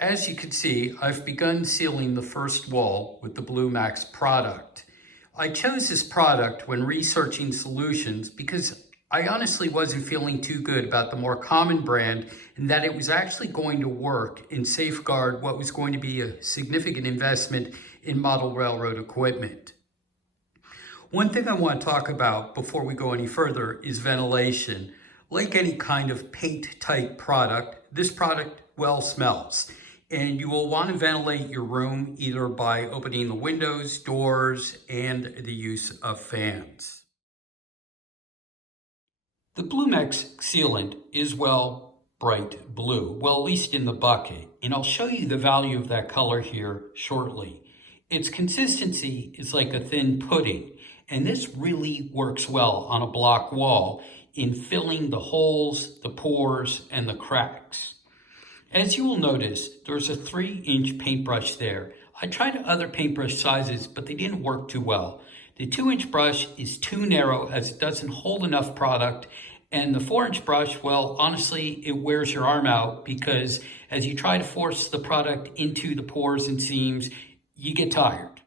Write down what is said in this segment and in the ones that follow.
As you can see, I've begun sealing the first wall with the Blue Max product. I chose this product when researching solutions because I honestly wasn't feeling too good about the more common brand and that it was actually going to work and safeguard what was going to be a significant investment in model railroad equipment. One thing I want to talk about before we go any further is ventilation. Like any kind of paint type product, this product well smells. And you will want to ventilate your room either by opening the windows, doors, and the use of fans. The Blue Max sealant is, well, bright blue, well, at least in the bucket. And I'll show you the value of that color here shortly. Its consistency is like a thin pudding, and this really works well on a block wall in filling the holes, the pores, and the cracks. As you will notice, there's a 3-inch paintbrush there. I tried other paintbrush sizes, but they didn't work too well. The 2-inch brush is too narrow as it doesn't hold enough product, and the 4-inch brush, well, honestly, it wears your arm out because as you try to force the product into the pores and seams, you get tired.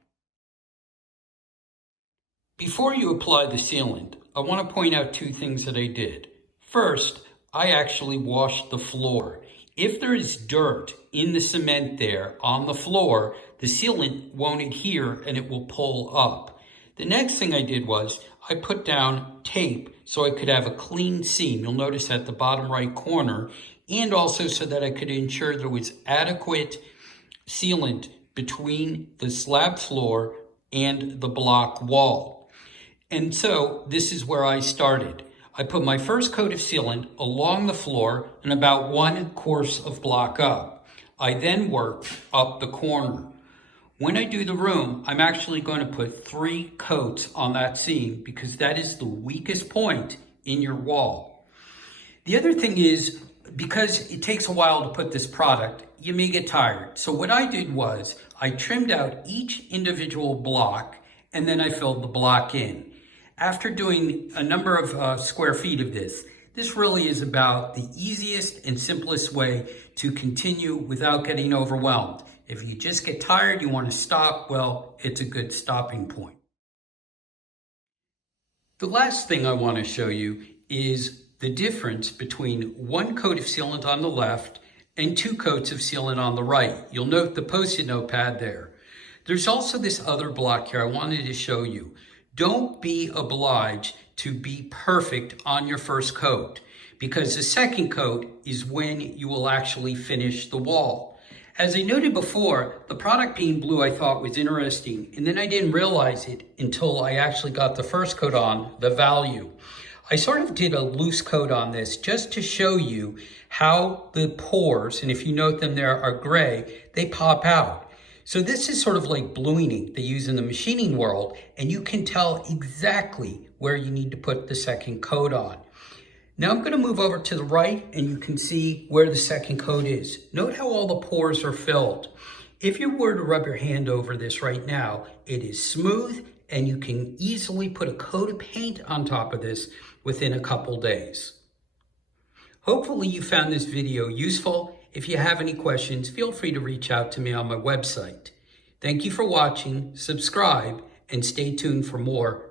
Before you apply the sealant, I want to point out 2 things that I did. First, I actually washed the floor. If there is dirt in the cement there on the floor, the sealant won't adhere and it will pull up. The next thing I did was I put down tape so I could have a clean seam. You'll notice at the bottom right corner, and also so that I could ensure there was adequate sealant between the slab floor and the block wall. And so this is where I started. I put my first coat of sealant along the floor and about 1 course of block up. I then work up the corner. When I do the room, I'm actually going to put 3 coats on that seam because that is the weakest point in your wall. The other thing is, because it takes a while to put this product, you may get tired. So what I did was I trimmed out each individual block and then I filled the block in. After doing a number of square feet of this really is about the easiest and simplest way to continue without getting overwhelmed. If you just get tired, you want to stop, well, it's a good stopping point. The last thing I want to show you is the difference between 1 coat of sealant on the left and 2 coats of sealant on the right. You'll note the Post-it note pad there. There's also this other block here I wanted to show you. Don't be obliged to be perfect on your first coat because the second coat is when you will actually finish the wall. As I noted before, the product being blue I thought was interesting, and then I didn't realize it until I actually got the first coat on, the value. I sort of did a loose coat on this just to show you how the pores, and if you note them there are gray, they pop out. So this is sort of like bluing ink they use in the machining world, and you can tell exactly where you need to put the second coat on. Now I'm going to move over to the right and you can see where the second coat is. Note how all the pores are filled. If you were to rub your hand over this right now, it is smooth and you can easily put a coat of paint on top of this within a couple days. Hopefully you found this video useful. If you have any questions, feel free to reach out to me on my website. Thank you for watching, subscribe, and stay tuned for more